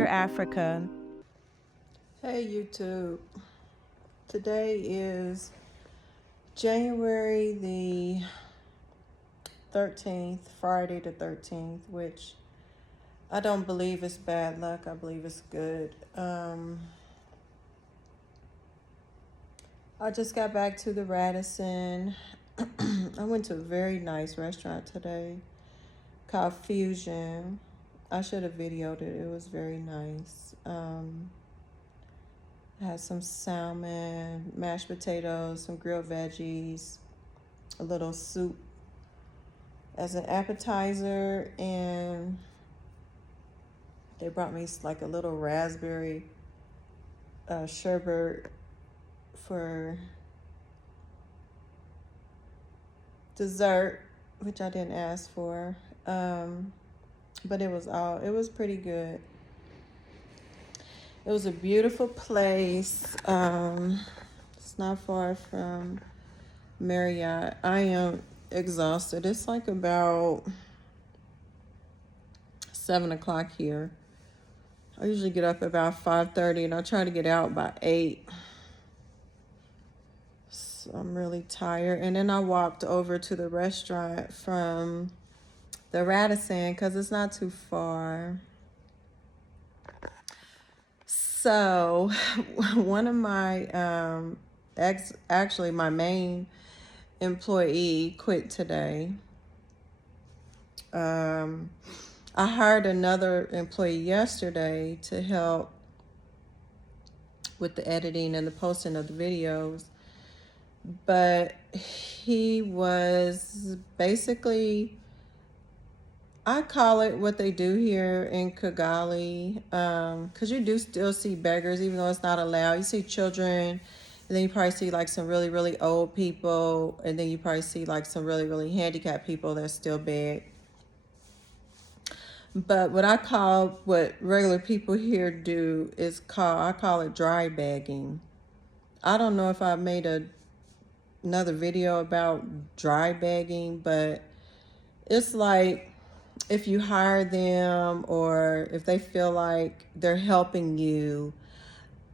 Dear Africa. Hey YouTube. Today is January the 13th, Friday the 13th, which I don't believe is bad luck. I believe it's good. I just got back to the Radisson. I went to a very nice restaurant today called Fusion. I should have videoed it. It was very nice. I had some salmon, mashed potatoes, some grilled veggies, a little soup as an appetizer, and they brought me like a little raspberry sherbet for dessert, which I didn't ask for. But it was pretty good. It was a beautiful place. It's not far from Marriott. I am exhausted. It's like about 7 o'clock here. I usually get up about 5:30 and I try to get out by 8. So I'm really tired. And then I walked over to the restaurant from the Radisson because it's not too far. So one of my actually my main employee quit today. I hired another employee yesterday to help with the editing and the posting of the videos, but he was basically, I call it what they do here in Kigali, because you do still see beggars, even though it's not allowed. You see children, and then you probably see like some really, really old people, and then you probably see like some really, really handicapped people that still beg. But what regular people here do is I call it dry bagging. I don't know if I made another video about dry bagging, but it's like if you hire them or if they feel like they're helping you,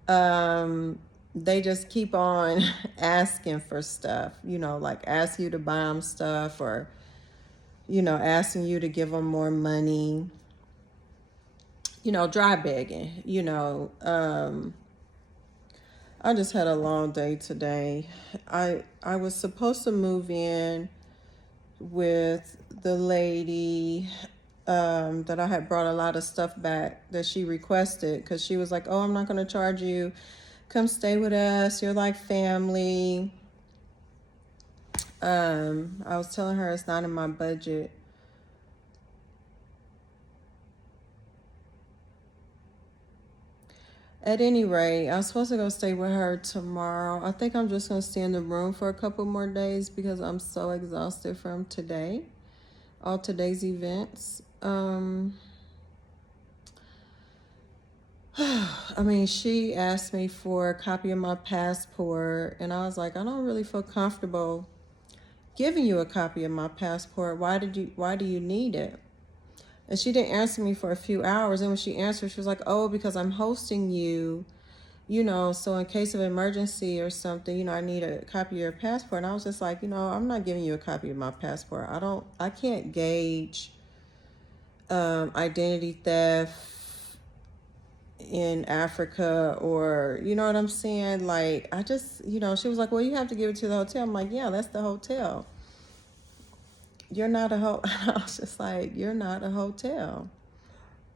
they just keep on asking for stuff, like ask you to buy them stuff, or asking you to give them more money, dry begging, I just had a long day today. I was supposed to move in with the lady that I had brought a lot of stuff back that she requested, because she was like, oh, I'm not going to charge you. Come stay with us. You're like family. I was telling her it's not in my budget. At any rate, I was supposed to go stay with her tomorrow. I think I'm just going to stay in the room for a couple more days because I'm so exhausted from today, all today's events. I mean, she asked me for a copy of my passport, and I was like, I don't really feel comfortable giving you a copy of my passport. Why do you need it? And she didn't answer me for a few hours. And when she answered, she was like, oh, because I'm hosting you, so in case of emergency or something, I need a copy of your passport. And I was just like, I'm not giving you a copy of my passport. I can't gauge identity theft in Africa, or, you know what I'm saying? Like, I just, she was like, well, you have to give it to the hotel. I'm like, yeah, that's the hotel. You're not a I was just like, you're not a hotel.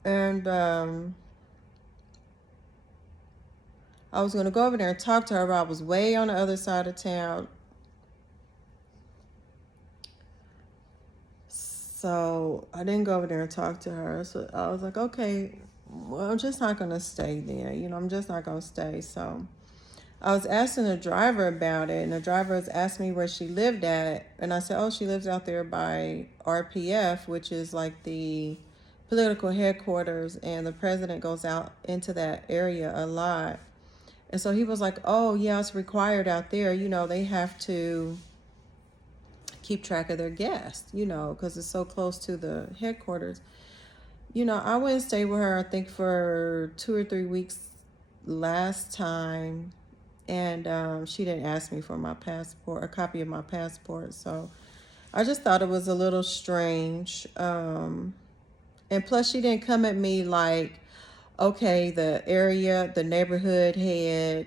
And I was going to go over there and talk to her, but I was way on the other side of town. So I didn't go over there and talk to her. So I was like, okay, well, I'm just not going to stay there. I'm just not going to stay. So I was asking the driver about it, and the driver was asking me where she lived at. And I said, oh, she lives out there by RPF, which is like the political headquarters, and the president goes out into that area a lot. And so he was like, oh, yeah, it's required out there. They have to keep track of their guests, because it's so close to the headquarters. You know, I went and stayed with her, I think, for 2 or 3 weeks last time. And she didn't ask me for my passport, a copy of my passport. So I just thought it was a little strange. And plus, she didn't come at me like, okay, the area, the neighborhood head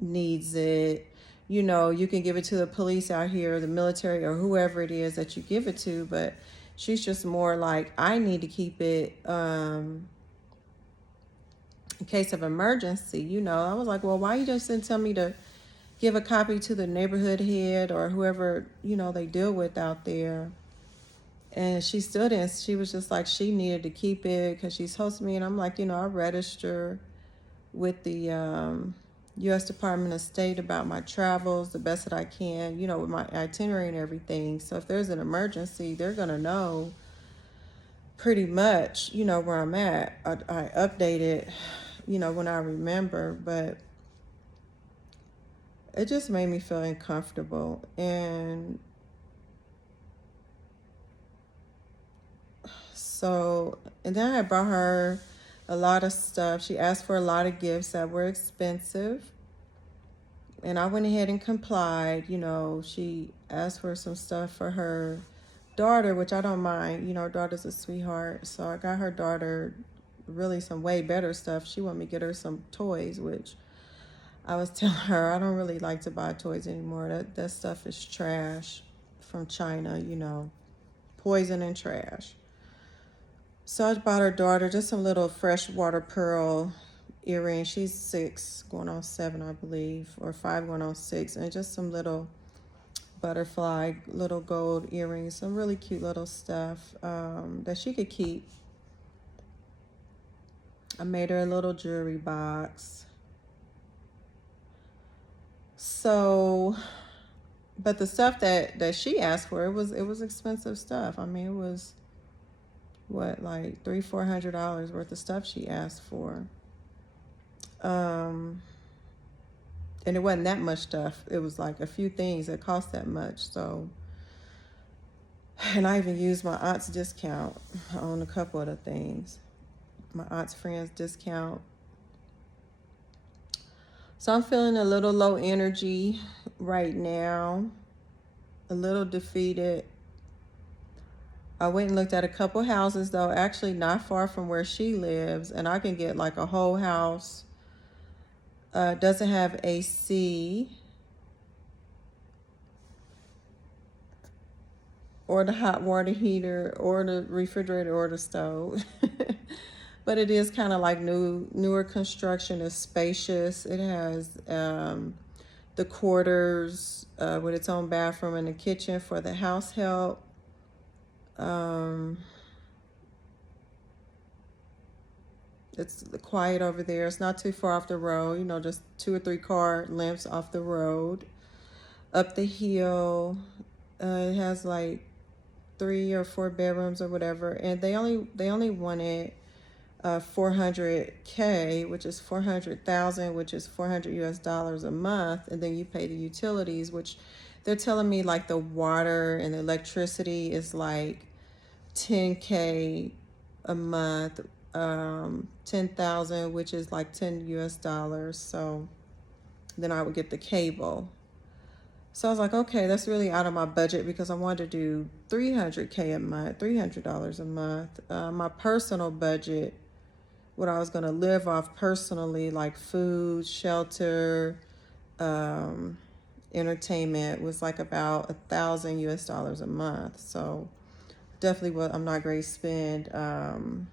needs it. You know, you can give it to the police out here, the military, or whoever it is that you give it to. But she's just more like, I need to keep it in case of emergency. You know, I was like, well, why you just didn't tell me to give a copy to the neighborhood head or whoever, you know, they deal with out there? And she still didn't. She was just like, she needed to keep it because she's hosting me. And I'm like, you know, I register with the U.S. Department of State about my travels the best that I can, you know, with my itinerary and everything. So if there's an emergency, they're going to know pretty much, you know, where I'm at. I update it, you know, when I remember. But it just made me feel uncomfortable. And so, and then I brought her a lot of stuff. She asked for a lot of gifts that were expensive. And I went ahead and complied. You know, she asked for some stuff for her daughter, which I don't mind. You know, her daughter's a sweetheart. So I got her daughter really some way better stuff. She wanted me to get her some toys, which I was telling her I don't really like to buy toys anymore. That stuff is trash from China, you know, poison and trash. So I bought her daughter just some little freshwater pearl earrings. She's 6, going on 7, I believe, or 5, going on 6, and just some little butterfly, little gold earrings, some really cute little stuff that she could keep. I made her a little jewelry box. So, but the stuff that she asked for, it was expensive stuff. I mean, it was what, like $300-400 worth of stuff she asked for. And it wasn't that much stuff. It was like a few things that cost that much. So, and I even used my aunt's discount on a couple of the things. My aunt's friend's discount. So I'm feeling a little low energy right now, a little defeated. I went and looked at a couple houses, though, actually not far from where she lives, and I can get like a whole house. Doesn't have AC or the hot water heater or the refrigerator or the stove. But it is kind of like newer construction. Is spacious. It has the quarters with its own bathroom and a kitchen for the house help. It's quiet over there. It's not too far off the road, you know, just 2 or 3 car lengths off the road. Up the hill, it has like 3 or 4 bedrooms or whatever, and they only wanted 400K, which is 400,000, which is $400 a month, and then you pay the utilities, which they're telling me like the water and the electricity is like 10K a month, 10,000, which is like $10. So then I would get the cable. So I was like, okay, that's really out of my budget because I wanted to do 300K a month, $300 a month. My personal budget, what I was going to live off personally, like food, shelter, entertainment, was like about $1,000 a month. So definitely what I'm not going to spend $1,500,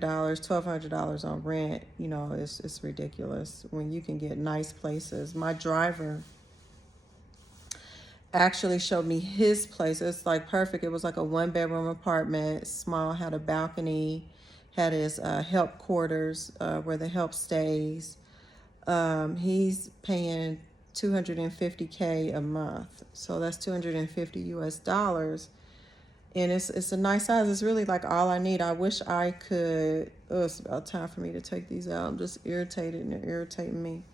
$1,200 on rent. You know, it's ridiculous when you can get nice places. My driver actually showed me his place. It's like perfect. It was like a 1-bedroom apartment, small, had a balcony, had his help quarters where the help stays. He's paying 250K a month, so that's $250. And it's a nice size. It's really like all I need. I wish I could. Oh, it's about time for me to take these out. I'm just irritated, and they're irritating me.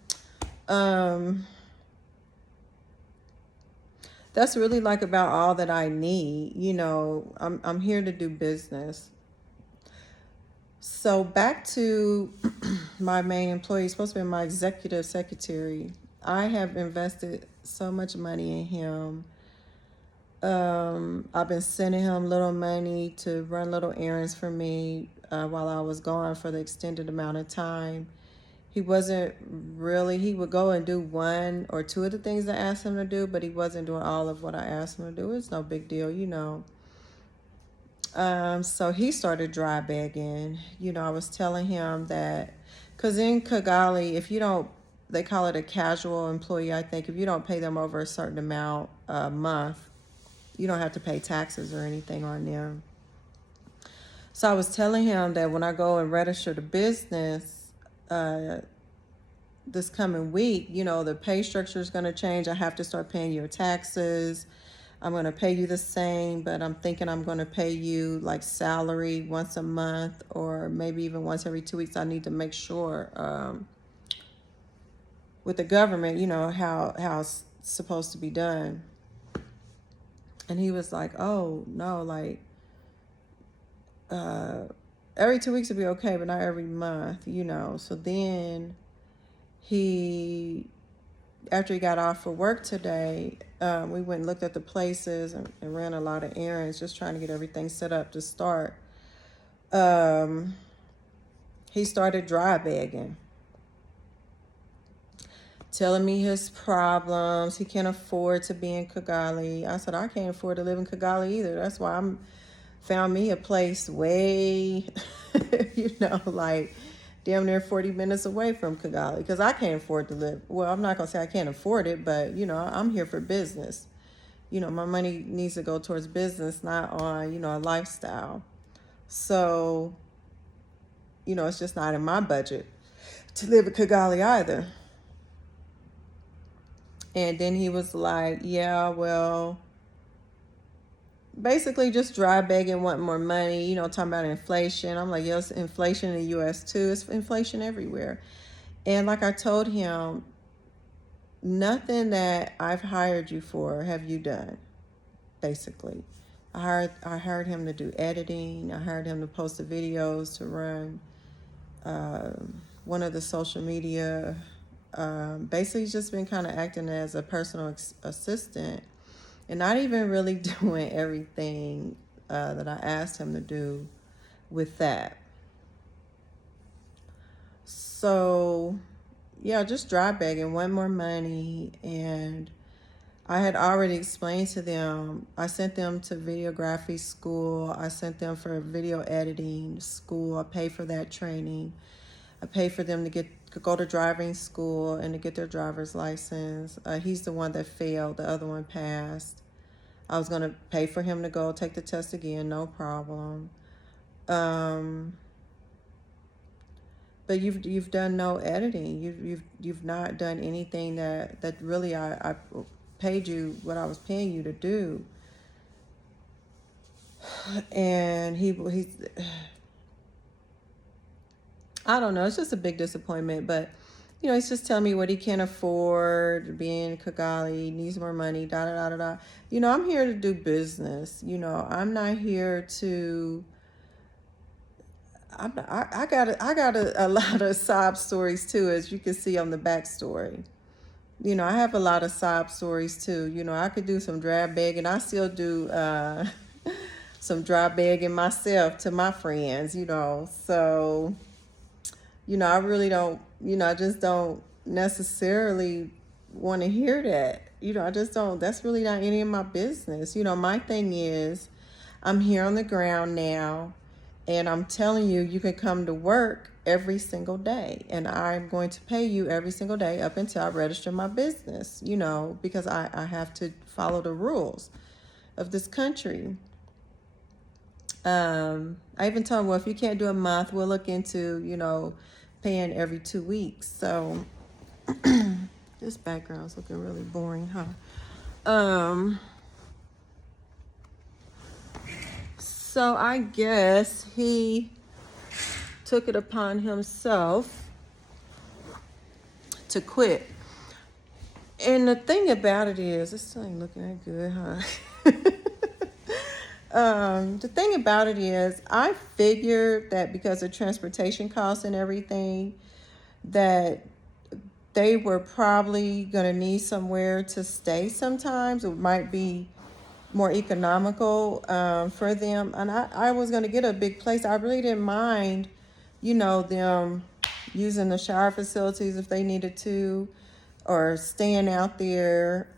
That's really like about all that I need. You know, I'm here to do business. So back to my main employee, supposed to be my executive secretary. I have invested so much money in him. I've been sending him little money to run little errands for me while I was gone for the extended amount of time. He wasn't really, he would go and do one or two of the things I asked him to do, but he wasn't doing all of what I asked him to do. It's no big deal, you know. So he started dry begging. You know, I was telling him that, because in Kigali, if you don't, they call it a casual employee, I think. If you don't pay them over a certain amount a month, you don't have to pay taxes or anything on them. So I was telling him that when I go and register the business this coming week, you know, the pay structure is going to change. I have to start paying your taxes. I'm going to pay you the same, but I'm thinking I'm going to pay you like salary once a month or maybe even once every 2 weeks. I need to make sure with the government, you know, how it's supposed to be done. And he was like, oh, no, like every 2 weeks would be okay, but not every month, you know. So then after he got off for work today, we went and looked at the places and ran a lot of errands, just trying to get everything set up to start. He started dry begging, telling me his problems. He can't afford to be in Kigali. I said, I can't afford to live in Kigali either. That's why I'm found me a place way, you know, like damn near 40 minutes away from Kigali, because I can't afford to live. Well, I'm not going to say I can't afford it, but, you know, I'm here for business. You know, my money needs to go towards business, not on, you know, a lifestyle. So, you know, it's just not in my budget to live in Kigali either. And then he was like, yeah, well, basically just dry begging, wanting more money, you know, talking about inflation. I'm like, yes, inflation in the U.S. too. It's inflation everywhere. And like I told him, nothing that I've hired you for have you done, basically. I hired him to do editing. I hired him to post the videos, to run one of the social media. Basically, he's just been kind of acting as a personal assistant and not even really doing everything that I asked him to do with that. So, yeah, just dry begging, want more money. And I had already explained to them, I sent them to videography school. I sent them for video editing school. I paid for that training. I paid for them to go to driving school and to get their driver's license. He's the one that failed. The other one passed. I was going to pay for him to go take the test again, no problem. But you've done no editing. You've not done anything that really I paid you what I was paying you to do. And he's I don't know, it's just a big disappointment, but you know, he's just telling me what he can't afford, being in Kigali, needs more money, da da da da da. You know, I'm here to do business. You know, I'm not here to. I got a lot of sob stories too, as you can see on the backstory. You know, I have a lot of sob stories too. You know, I could do some dry begging. I still do some dry begging myself to my friends. You know, so. You know, I really don't, you know, I just don't necessarily want to hear that. You know, I just don't, that's really not any of my business. You know, my thing is, I'm here on the ground now, and I'm telling you, you can come to work every single day, and I'm going to pay you every single day up until I register my business, you know, because I have to follow the rules of this country. I even told him, well, if you can't do a month, we'll look into, you know, paying every 2 weeks. So this background's looking really boring, huh? So I guess he took it upon himself to quit. And the thing about it is, this still ain't looking that good, huh? The thing about it is, I figured that because of transportation costs and everything, that they were probably gonna need somewhere to stay sometimes. It might be more economical for them. And I was gonna get a big place. I really didn't mind, them using the shower facilities if they needed to, or staying out there.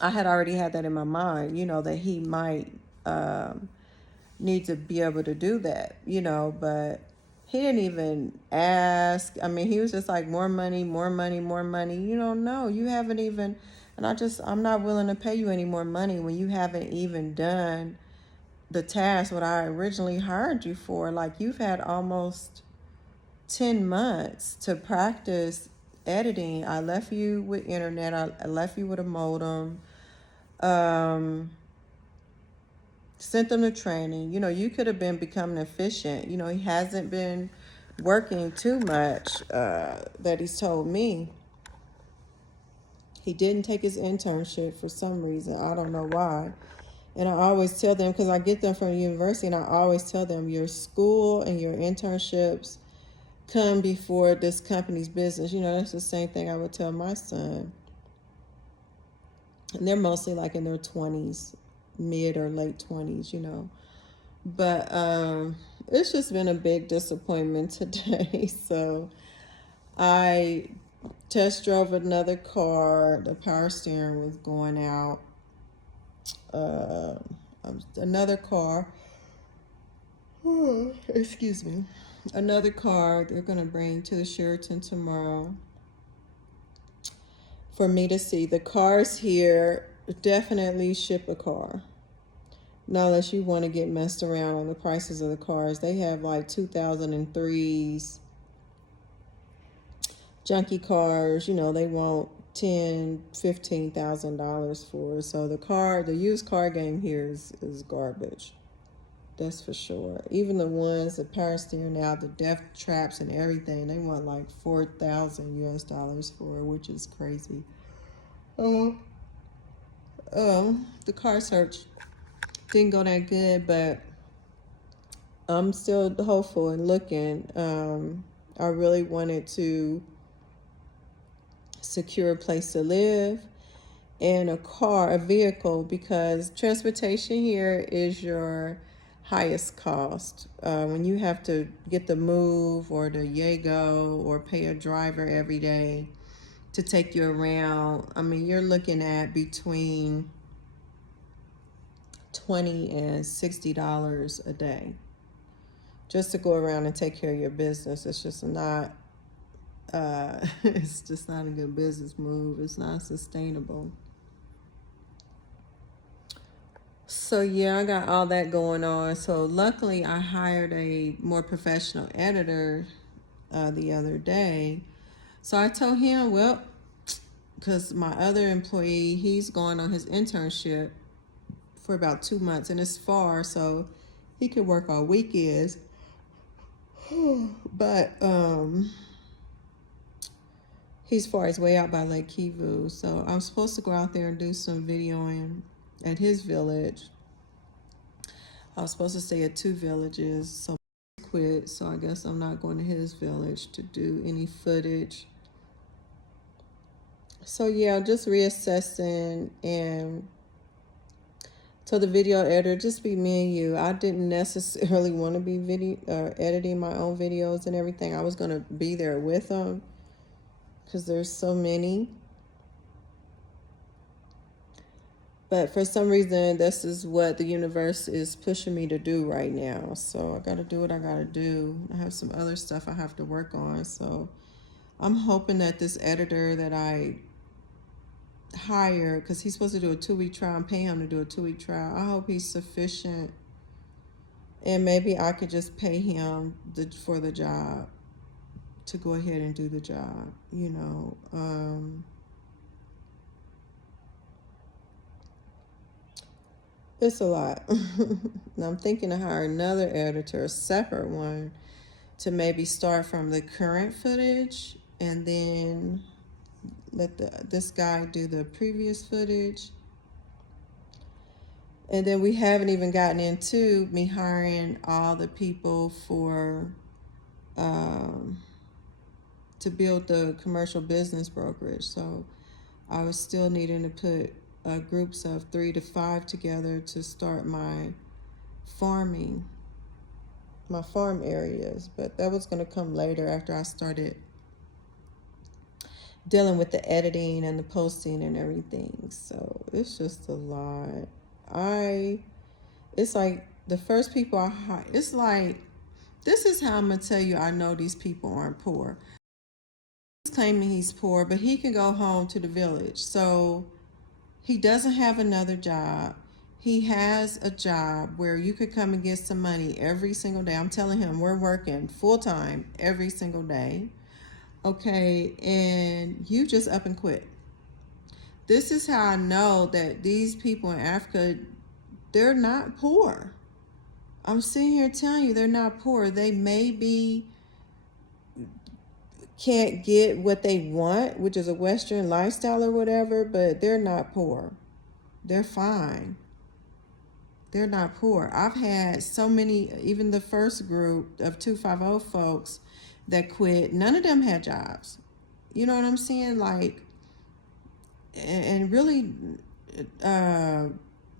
I had already had that in my mind, that he might need to be able to do that, but he didn't even ask. I mean, he was just like, more money, more money, more money. No, you haven't even, and I'm not willing to pay you any more money when you haven't even done the task what I originally hired you for. Like, you've had almost 10 months to practice editing. I left you with internet. I left you with a modem. Sent them to training. You could have been becoming efficient. He hasn't been working too much, that he's told me. He didn't take his internship for some reason. I don't know why. And I always tell them, because I get them from the university, and I always tell them, your school and your internships come before this company's business. That's the same thing I would tell my son. And they're mostly like in their 20s, mid or late 20s, But it's just been a big disappointment today. So I test drove another car. The power steering was going out. Another car. Excuse me. Another car they're going to bring to the Sheraton tomorrow for me to see. The cars here, definitely ship a car. Not unless you want to get messed around on the prices of the cars. They have like 2003s, junky cars. They want $10,000-$15,000 for. So the used car game here is garbage. That's for sure. Even the ones that power steering now, the death traps and everything, they want like $4,000 for, which is crazy. The car search didn't go that good, but I'm still hopeful and looking. I really wanted to secure a place to live and a vehicle, because transportation here is your highest cost. When you have to get the move or the Yago or pay a driver every day to take you around, I mean, you're looking at between $20 and $60 a day just to go around and take care of your business. It's just not it's just not a good business move. It's not sustainable. So yeah, I got all that going on. So luckily I hired a more professional editor the other day. So I told him, well, because my other employee, he's going on his internship for about 2 months, and it's far, so he could work on weekends. But he's far, he's way out by Lake Kivu. So I'm supposed to go out there and do some videoing at his village. I was supposed to stay at 2 villages, so I quit. So I guess I'm not going to his village to do any footage. So yeah, just reassessing. And so the video editor, just be me and you. I didn't necessarily want to be editing my own videos and everything. I was going to be there with them because there's so many. But for some reason, this is what the universe is pushing me to do right now. So I got to do what I got to do. I have some other stuff I have to work on. So I'm hoping that this editor that I hire, because he's supposed to do a 2-week trial, I'm paying him to do a 2-week trial. I hope he's sufficient. And maybe I could just pay him for the job, to go ahead and do the job, It's a lot. And I'm thinking to hire another editor, a separate one, to maybe start from the current footage and then let this guy do the previous footage. And then we haven't even gotten into me hiring all the people for to build the commercial business brokerage. So I was still needing to put groups of 3 to 5 together to start my farming, my farm areas. But that was going to come later after I started dealing with the editing and the posting and everything. So it's just a lot. It's like the first people I hire, it's like, this is how I'm going to tell you I know these people aren't poor. He's claiming he's poor, but he can go home to the village. So he doesn't have another job. He has a job where you could come and get some money every single day. I'm telling him we're working full time every single day. Okay, and you just up and quit. This is how I know that these people in Africa, they're not poor. I'm sitting here telling you they're not poor. They maybe can't get what they want, which is a Western lifestyle or whatever, but they're not poor. They're fine. They're not poor. I've had so many, even the first group of 250 folks that quit, none of them had jobs. You know what I'm saying? Like, and really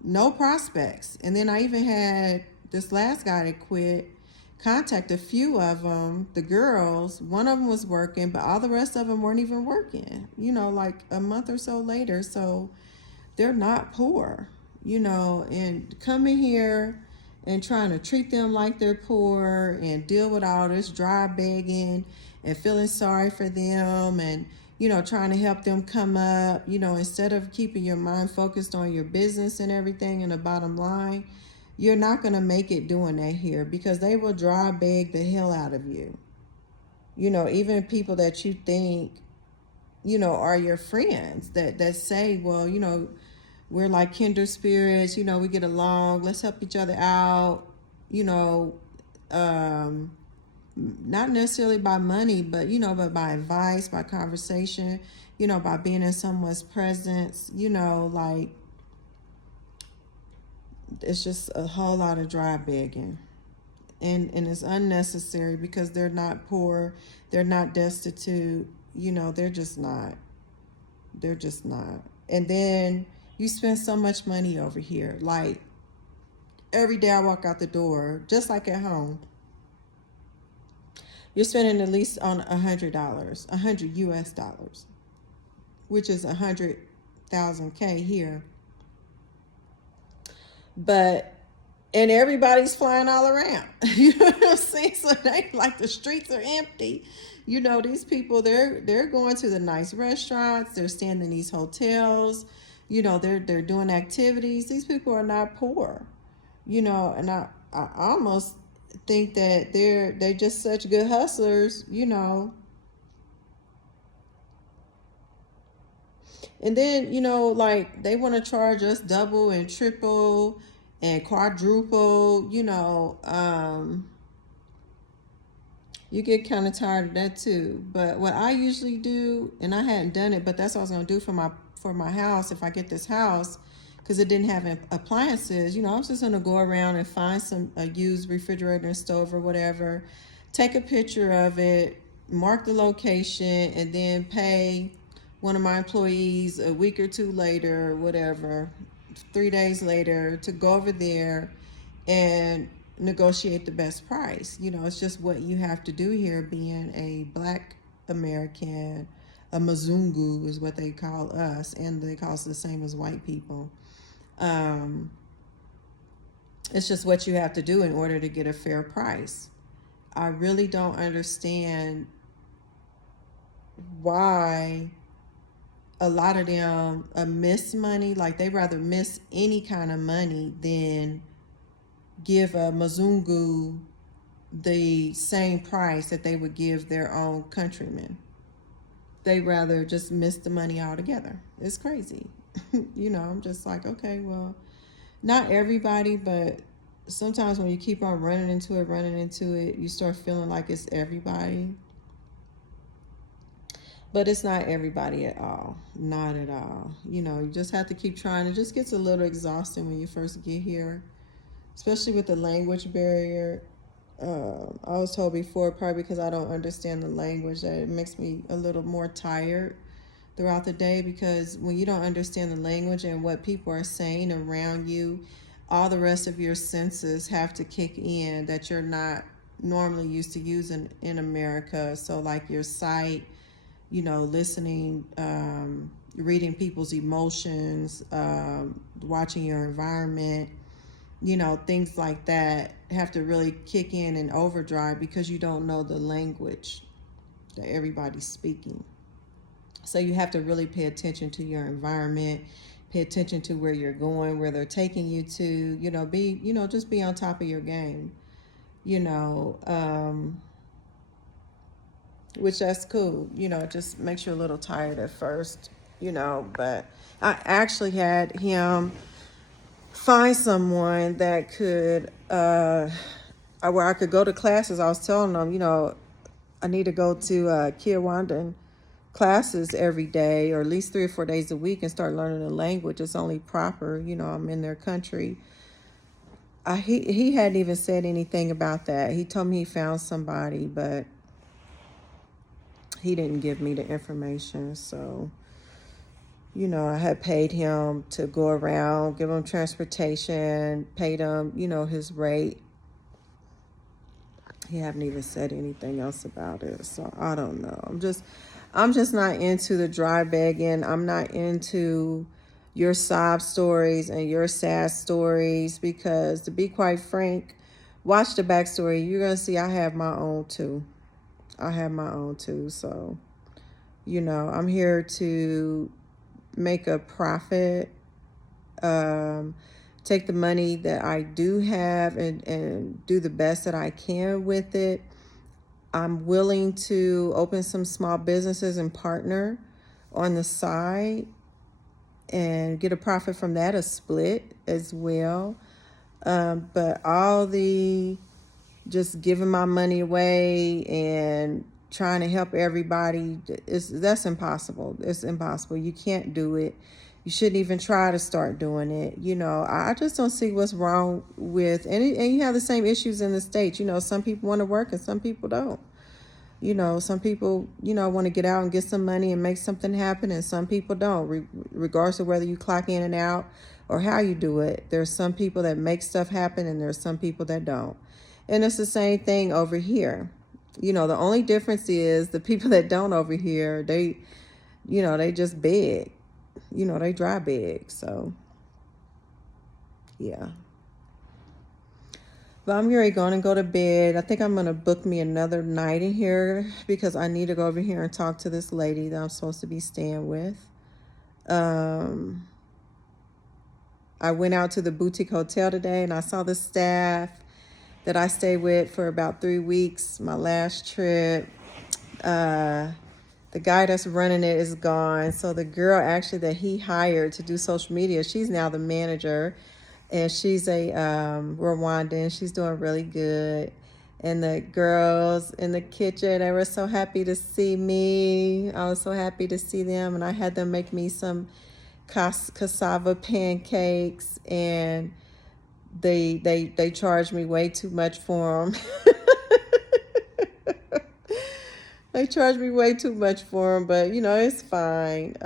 no prospects. And then I even had this last guy that quit contact a few of them, the girls. One of them was working, but all the rest of them weren't even working, you know, like a month or so later. So they're not poor, you know, and coming here and trying to treat them like they're poor and deal with all this dry begging and feeling sorry for them and, you know, trying to help them come up, you know, instead of keeping your mind focused on your business and everything and the bottom line, you're not going to make it doing that here, because they will dry beg the hell out of you. You know, even people that you think, you know, are your friends that say, well, you know, we're like kindred spirits, you know, we get along, let's help each other out, you know, not necessarily by money, but, you know, but by advice, by conversation, you know, by being in someone's presence, you know, like, it's just a whole lot of dry begging. And it's unnecessary, because they're not poor, they're not destitute, you know, they're just not. They're just not. And then you spend so much money over here. Like, every day I walk out the door, just like at home, you're spending at least on $100, $100 US, which is 100,000 K here. But and everybody's flying all around. You know what I'm saying? So they like, the streets are empty. You know, these people, they're going to the nice restaurants, they're staying in these hotels, you know, they're doing activities. These people are not poor. You know, and I almost think that they're just such good hustlers, you know. And then, you know, like, they want to charge us double and triple and quadruple, you know. You get kind of tired of that too. But what I usually do, and I hadn't done it, but that's what I was going to do for my house if I get this house, because it didn't have appliances. You know, I'm just going to go around and find some used refrigerator and stove or whatever, take a picture of it, mark the location, and then pay one of my employees a week or two later, whatever, 3 days later, to go over there and negotiate the best price. You know, it's just what you have to do here, being a Black American. A Mzungu is what they call us, and they call us the same as white people. It's just what you have to do in order to get a fair price. I really don't understand why a lot of them miss money. Like, they rather miss any kind of money than give a Mzungu the same price that they would give their own countrymen. They rather just miss the money altogether. It's crazy. You know, I'm just like, okay, well, not everybody, but sometimes when you keep on running into it, you start feeling like it's everybody. But it's not everybody at all. Not at all. You know, you just have to keep trying. It just gets a little exhausting when you first get here, especially with the language barrier. I was told before, probably because I don't understand the language, that it makes me a little more tired throughout the day, because when you don't understand the language and what people are saying around you, all the rest of your senses have to kick in that you're not normally used to using in America. So, like your sight, you know, listening, reading people's emotions, watching your environment, you know, things like that have to really kick in overdrive because you don't know the language that everybody's speaking. So you have to really pay attention to your environment, pay attention to where you're going, where they're taking you to, you know, just be on top of your game, you know, which that's cool. You know, it just makes you a little tired at first, you know, but I actually had him find someone that could, where I could go to classes. I was telling them, you know, I need to go to Kiwanis classes every day, or at least 3 or 4 days a week, and start learning the language. It's only proper, you know, I'm in their country. He hadn't even said anything about that. He told me he found somebody, but he didn't give me the information. So, you know, I had paid him to go around, give him transportation, paid him, you know, his rate. He haven't even said anything else about it. So I don't know. I'm just not into the dry begging. I'm not into your sob stories and your sad stories, because to be quite frank, watch the backstory. You're going to see I have my own too. I have my own too. So, you know, I'm here to make a profit, take the money that I do have and do the best that I can with it. I'm willing to open some small businesses and partner on the side and get a profit from that, a split as well. But all the just giving my money away and trying to help everybody, that's impossible. It's impossible. You can't do it. You shouldn't even try to start doing it. You know, I just don't see what's wrong with, and you have the same issues in the States. You know, some people want to work and some people don't. You know, some people, you know, want to get out and get some money and make something happen, and some people don't, regardless of whether you clock in and out or how you do it. There's some people that make stuff happen, and there's some people that don't. And it's the same thing over here. You know, the only difference is the people that don't over here, they, you know, they just beg. You know, they dry beg. So, yeah. But I'm really going to go to bed. I think I'm going to book me another night in here because I need to go over here and talk to this lady that I'm supposed to be staying with. I went out to the boutique hotel today and I saw the staff that I stayed with for about 3 weeks, my last trip. The guy that's running it is gone. So the girl actually that he hired to do social media, she's now the manager. And she's a Rwandan. She's doing really good. And the girls in the kitchen, they were so happy to see me. I was so happy to see them. And I had them make me some cassava pancakes. And they charged me way too much for them. They charged me way too much for them. But, you know, it's fine.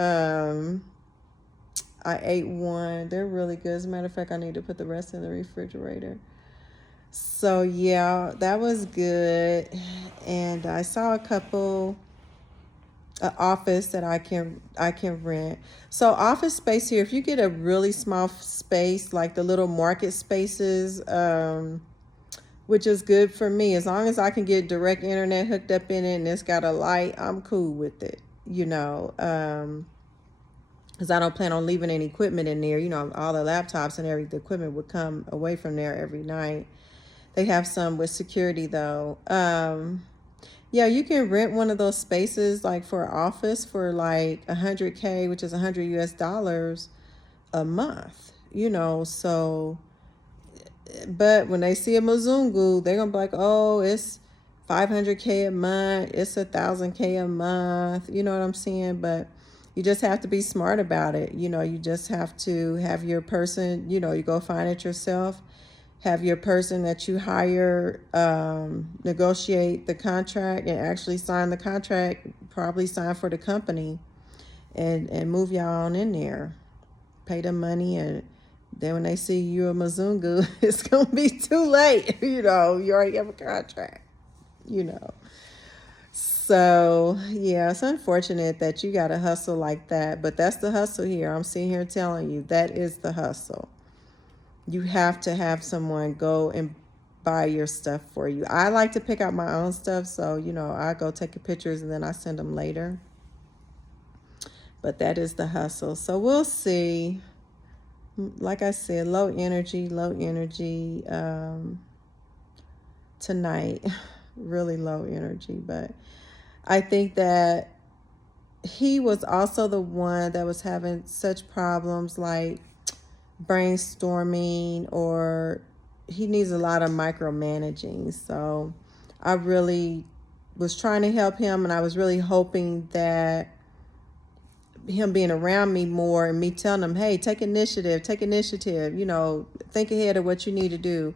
I ate one. They're really good. As a matter of fact, I need to put the rest in the refrigerator. So yeah, that was good. And I saw a couple office that I can rent. So office space here, if you get a really small space, like the little market spaces, which is good for me, as long as I can get direct internet hooked up in it and it's got a light, I'm cool with it, you know. Because I don't plan on leaving any equipment in there. You know, all the laptops and the equipment would come away from there every night. They have some with security, though. Yeah, you can rent one of those spaces, like for an office, for like $100K, which is $100 a month. You know, so, but when they see a Mzungu, they're going to be like, oh, it's 500K a month, it's 1,000K a month, you know what I'm saying? But you just have to be smart about it. You know, you just have to have your person, you know, you go find it yourself, have your person that you hire negotiate the contract and actually sign the contract, probably sign for the company, and move y'all on in there. Pay them money, and then when they see you a Mzungu, it's going to be too late. You know, you already have a contract, you know. So, yeah, it's unfortunate that you got to hustle like that, but that's the hustle here. I'm sitting here telling you that is the hustle. You have to have someone go and buy your stuff for you. I like to pick out my own stuff, so, you know, I go take the pictures and then I send them later. But that is the hustle. So we'll see. Like I said, low energy tonight. Really low energy, but I think that he was also the one that was having such problems like brainstorming, or he needs a lot of micromanaging. So I really was trying to help him, and I was really hoping that him being around me more and me telling him, hey, take initiative, you know, think ahead of what you need to do,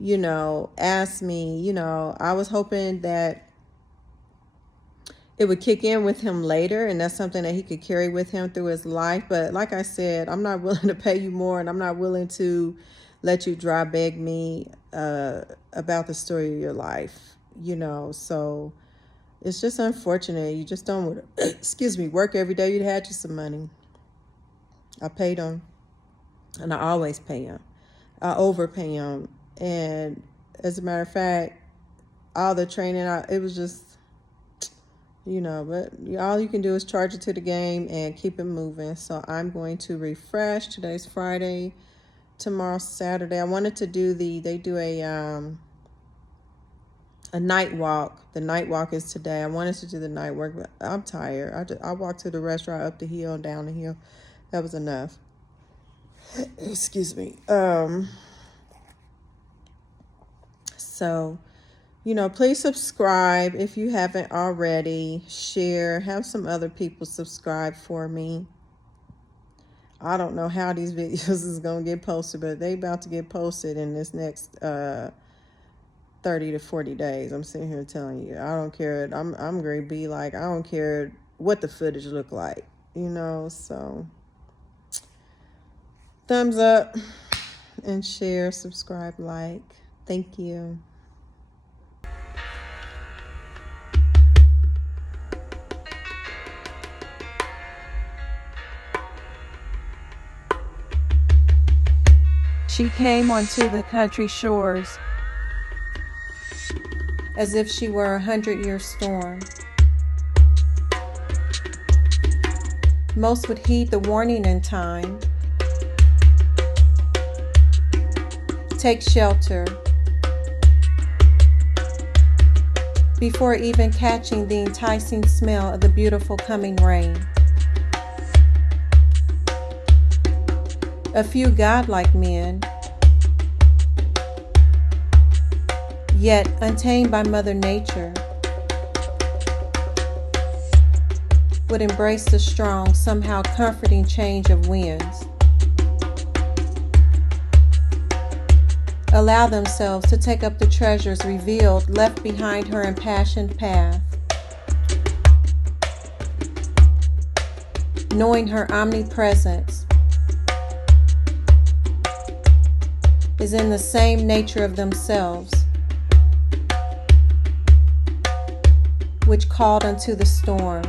you know, ask me, you know, I was hoping that it would kick in with him later, and that's something that he could carry with him through his life. But like I said, I'm not willing to pay you more, and I'm not willing to let you dry beg me about the story of your life, you know. So it's just unfortunate. You just don't excuse me, work every day. You'd had you some money. I paid him, and I always pay him. I overpay him, and as a matter of fact, all the training, it was just, you know, but all you can do is charge it to the game and keep it moving. So I'm going to refresh. Today's Friday, tomorrow's Saturday. I wanted to do they do a night walk. The night walk is today. I wanted to do the night walk, but I'm tired. I walked to the restaurant, up the hill, down the hill. That was enough. Excuse me. So, you know, please subscribe if you haven't already. Share. Have some other people subscribe for me. I don't know how these videos is going to get posted, but they about to get posted in this next 30 to 40 days. I'm sitting here telling you. I don't care. I'm going to be like, I don't care what the footage look like, you know. So thumbs up and share, subscribe, like. Thank you. She came onto the country shores As if she were a 100-year storm. Most would heed the warning in time. Take shelter before even catching the enticing smell of the beautiful coming rain. A few godlike men, yet untamed by Mother Nature, would embrace the strong, somehow comforting change of winds. Allow themselves to take up the treasures revealed, left behind her impassioned path. Knowing her omnipresence is in the same nature of themselves, which called unto the storm.